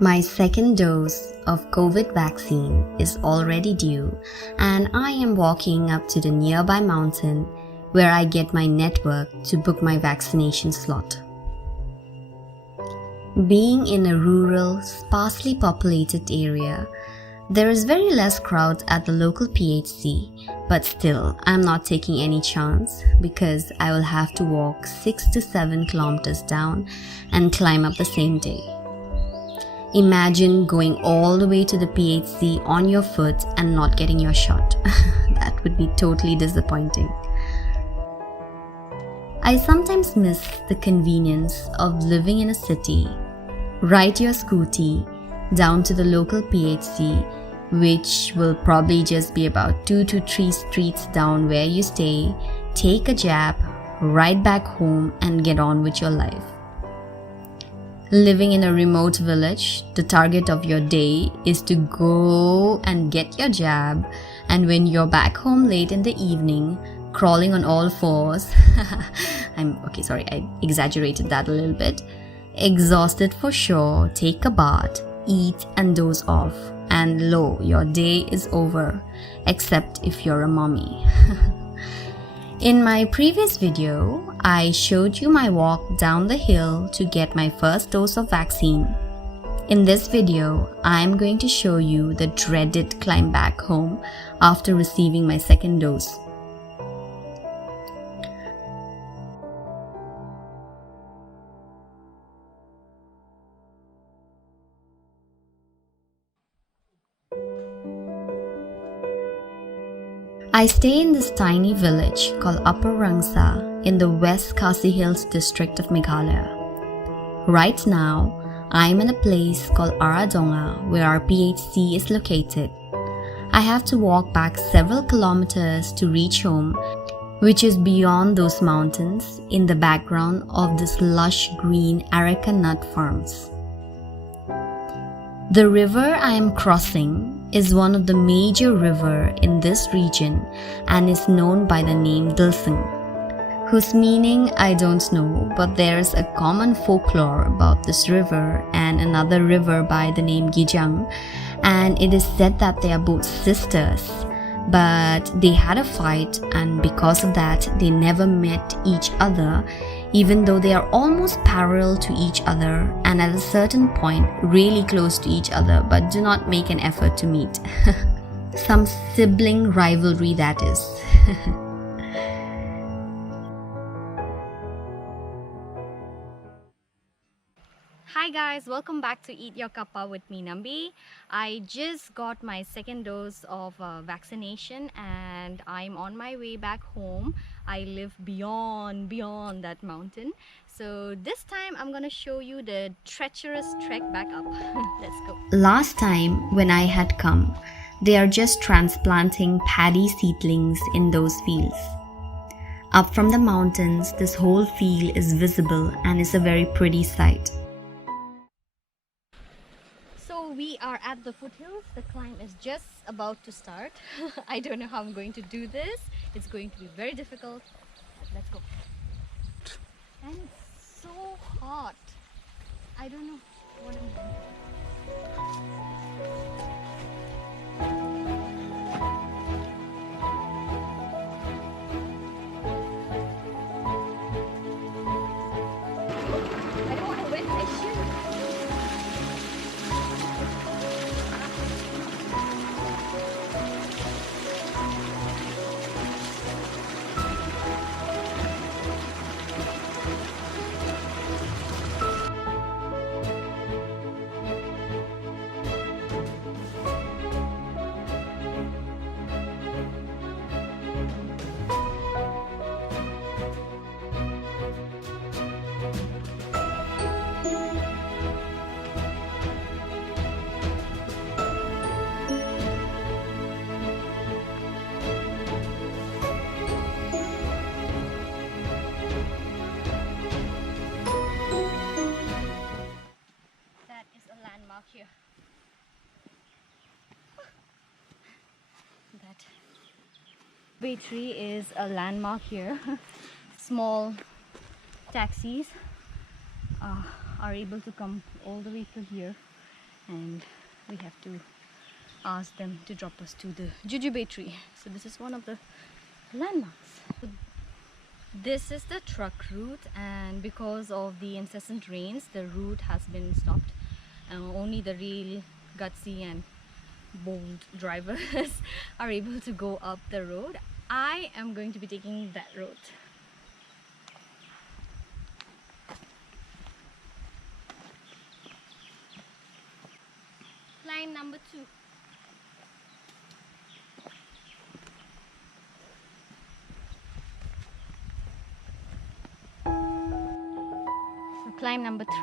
My second dose of COVID vaccine is already due, and I am walking up to the nearby mountain where I get my network to book my vaccination slot. Being in a rural, sparsely populated area, there is very less crowd at the local PHC, but still I'm not taking any chance because I will have to walk 6 to 7 kilometers down and climb up the same day. Imagine going all the way to the PHC on your foot and not getting your shot. That would be totally disappointing. I sometimes miss the convenience of living in a city. Ride your scooty down to the local PHC, which will probably just be about 2 to 3 streets down where you stay, take a jab, ride back home and get on with your life. Living in a remote village, the target of your day is to go and get your jab, and when you're back home late in the evening, crawling on all fours, I exaggerated that a little bit, exhausted for sure, take a bath, eat and doze off, and lo, your day is over, except if you're a mommy. In my previous video, I showed you my walk down the hill to get my first dose of vaccine. In this video, I'm going to show you the dreaded climb back home after receiving my second dose. I stay in this tiny village called Upper Rangsa in the West Khasi Hills district of Meghalaya. Right now, I'm in a place called Aradonga where our PHC is located. I have to walk back several kilometers to reach home, which is beyond those mountains in the background of this lush green areca nut farms. The river I am crossing is one of the major river in this region and is known by the name Dilsing, whose meaning I don't know, but there's a common folklore about this river and another river by the name Gijang, and it is said that they are both sisters, but they had a fight and because of that they never met each other, even though they are almost parallel to each other and at a certain point really close to each other but do not make an effort to meet. Some sibling rivalry, that is. Hi guys, welcome back to Eat Your Kappa with me, Nambi. I just got my second dose of vaccination and I'm on my way back home. I live beyond that mountain. So this time I'm gonna show you the treacherous trek back up. Let's go. Last time when I had come, they are just transplanting paddy seedlings in those fields. Up from the mountains, this whole field is visible and is a very pretty sight. We are at the foothills. The climb is just about to start. I don't know how I'm going to do this. It's going to be very difficult. Let's go. And it's so hot. I don't know what I'm doing. I don't want to wet my shoes. Here. That bay tree is a landmark here. Small taxis are able to come all the way to here and we have to ask them to drop us to the jujube tree. So this is one of the landmarks. This is the truck route, and because of the incessant rains, the route has been stopped. Only the real gutsy and bold drivers are able to go up the road. I am going to be taking that road. Line number 2. So climb number 3.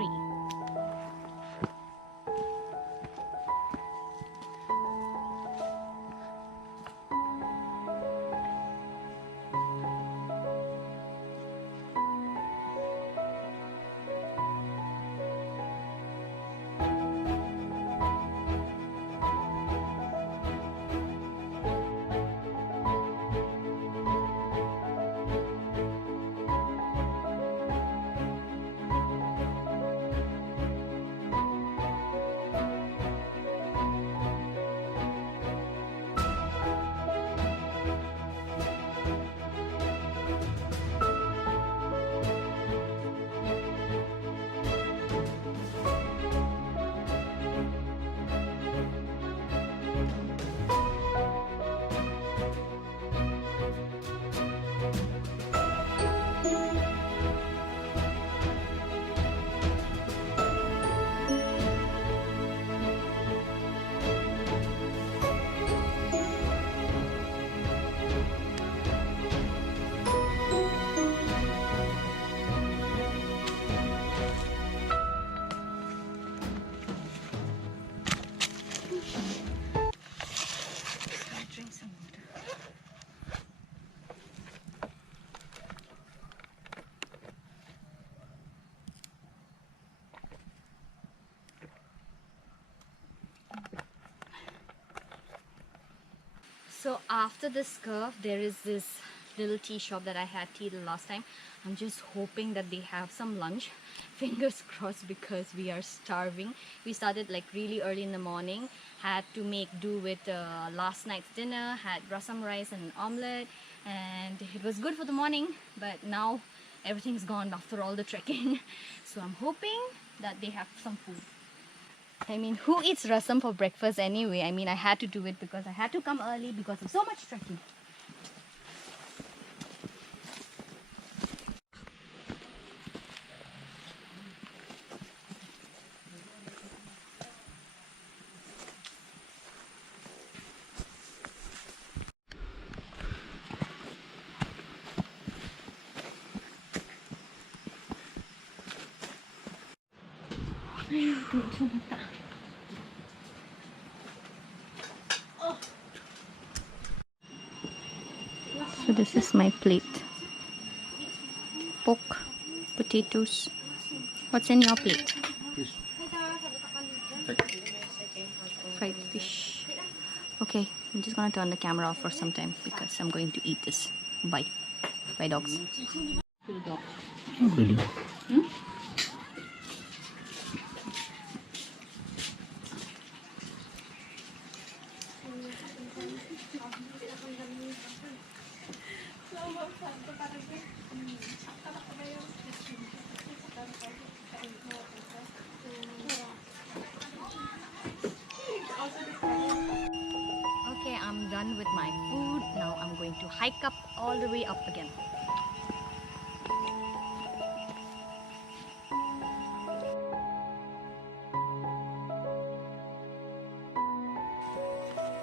Drink some water. So after this curve, there is this little tea shop that I had tea the last time. I'm just hoping that they have some lunch. Fingers crossed, because we are starving. We started like really early in the morning, had to make do with last night's dinner, had rasam rice and an omelette, and it was good for the morning, but now everything's gone after all the trekking. So I'm hoping that they have some food. I mean, who eats rasam for breakfast anyway? I mean, I had to do it because I had to come early because of so much trekking. So this is my plate. Pork, potatoes. What's in your plate? Fish. Fried fish. Okay, I'm just gonna turn the camera off for some time because I'm going to eat this. Bye. Bye, dogs. Really? Okay, I'm done with my food. Now I'm going to hike up all the way up again.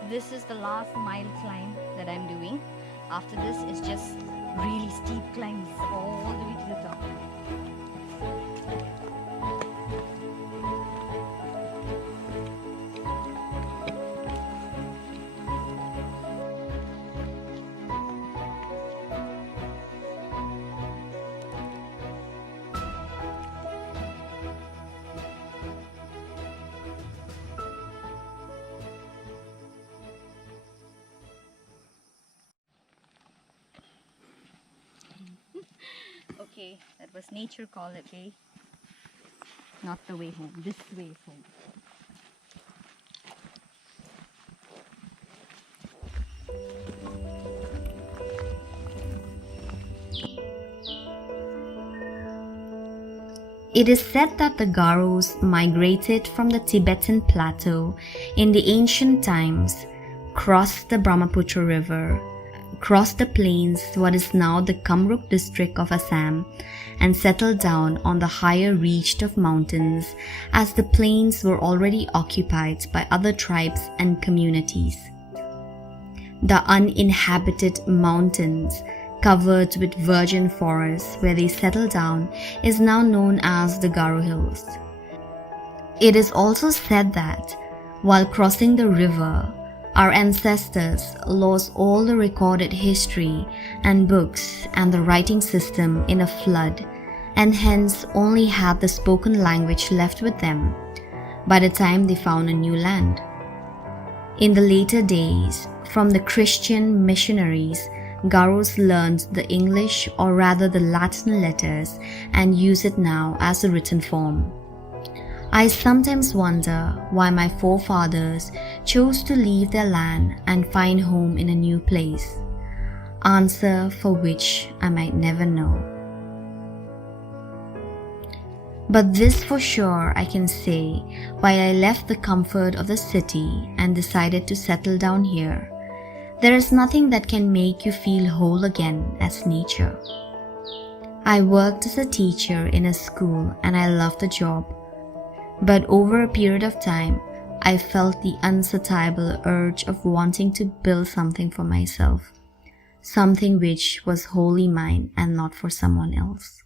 This is the last mile climb that I'm doing. After this, it's just really steep climbs all the way to the top. Okay, that was nature call, okay? Not the way home, this way home. It is said that the Garos migrated from the Tibetan plateau in the ancient times, crossed the Brahmaputra River, crossed the plains, what is now the Kamruk district of Assam, and settled down on the higher reach of mountains as the plains were already occupied by other tribes and communities. The uninhabited mountains covered with virgin forests where they settled down is now known as the Garo Hills. It is also said that while crossing the river, our ancestors lost all the recorded history and books and the writing system in a flood, and hence only had the spoken language left with them by the time they found a new land. In the later days, from the Christian missionaries, Garos learned the English or rather the Latin letters and use it now as a written form. I sometimes wonder why my forefathers chose to leave their land and find home in a new place, answer for which I might never know. But this for sure I can say, why I left the comfort of the city and decided to settle down here. There is nothing that can make you feel whole again as nature. I worked as a teacher in a school and I loved the job. But over a period of time, I felt the unsatiable urge of wanting to build something for myself, something which was wholly mine and not for someone else.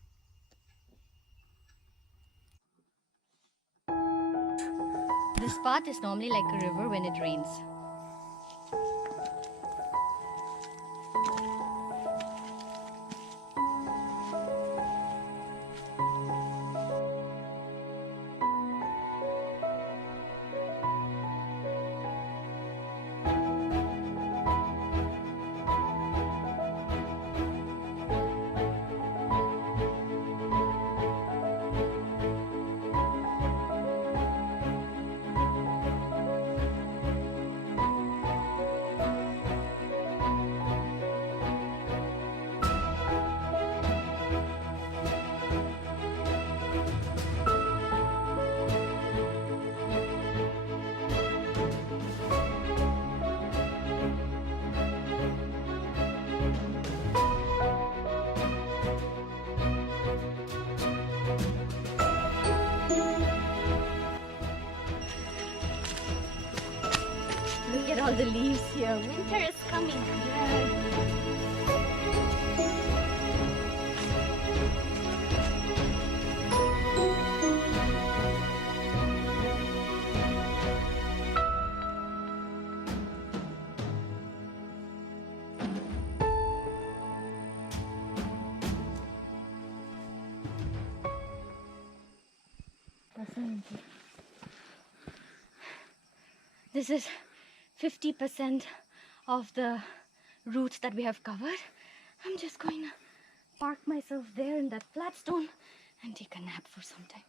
This path is normally like a river when it rains. Look at all the leaves here. Winter is coming. Yay. This is 50% of the route that we have covered. I'm just going to park myself there in that flat stone and take a nap for some time.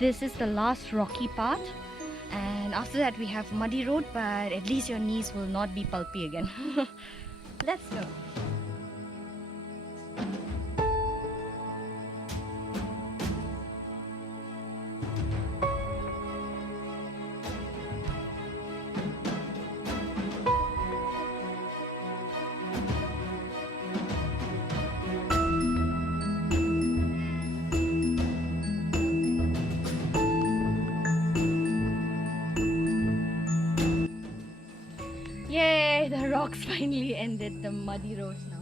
This is the last rocky part, and after that we have muddy road, but at least your knees will not be pulpy again. Let's go. Yay, the rocks finally ended the muddy roads now.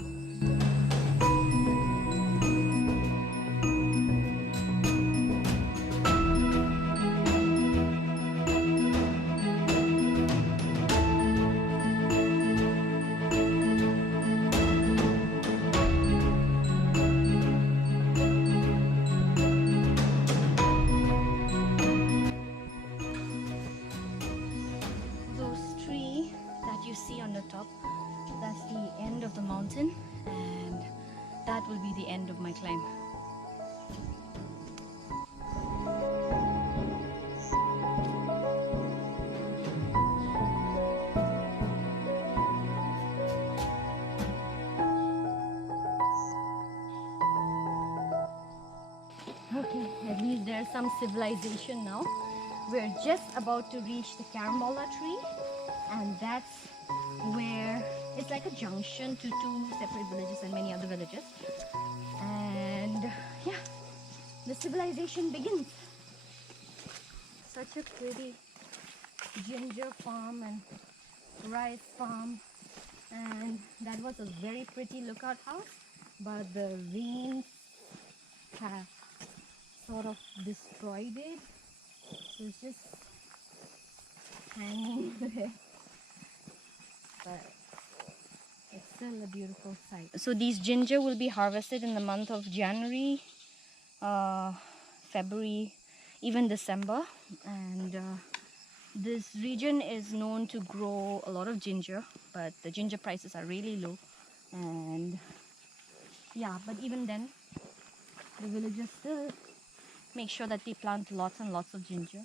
Those trees that you see on the top, that's the end of the mountain, and that will be the end of my climb. Okay, at least there's some civilization now. We're just about to reach the Carambola tree, and that's where it's like a junction to two separate villages and many other villages. And yeah, the civilization begins. Such a pretty ginger farm and rice farm, and that was a very pretty lookout house, but the rains have sort of destroyed it, so it's just hanging there, but it's still a beautiful sight. So these ginger will be harvested in the month of January, February, even December, and this region is known to grow a lot of ginger, but the ginger prices are really low. And yeah, but even then the villagers still make sure that they plant lots and lots of ginger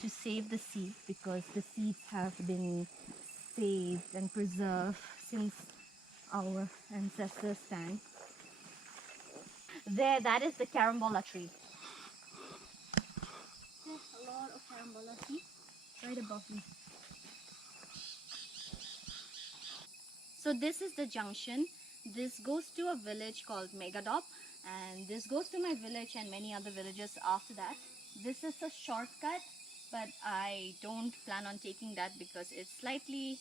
to save the seed, because the seeds have been saved and preserved since our ancestors' time. There, that is the Carambola tree. There's a lot of Carambola trees right above me. So this is the junction. This goes to a village called Megadop, and this goes to my village and many other villages after that. This is a shortcut, but I don't plan on taking that because it's slightly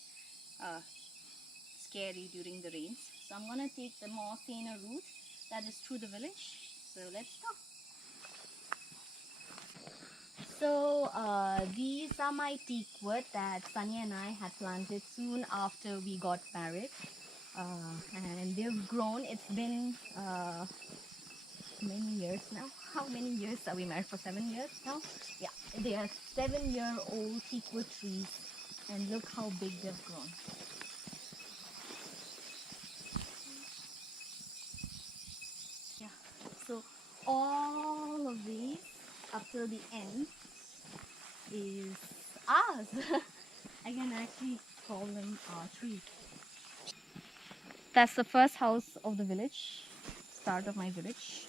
scary during the rains. So I'm gonna take the more saner route that is through the village. So let's go. So these are my teak wood that Sunny and I had planted soon after we got married, and they've grown. It's been many years now. How many years are we married for? 7 years now? Yeah, they are 7-year-old teak wood trees, and look how big they've grown. Yeah, so all of these up till the end is ours. I can actually call them our tree. That's the first house of the village, start of my village.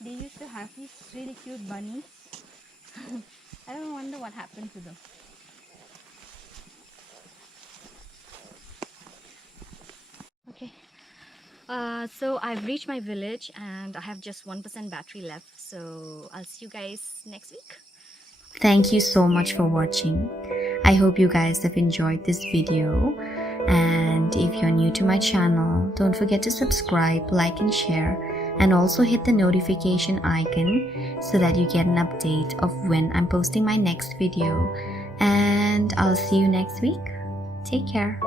They used to have these really cute bunnies. I don't wonder what happened to them. Okay, so I've reached my village and I have just 1% battery left. So I'll see you guys next week. Thank you so much for watching. I hope you guys have enjoyed this video, and if you're new to my channel, don't forget to subscribe, like and share, and also hit the notification icon so that you get an update of when I'm posting my next video. And I'll see you next week. Take care.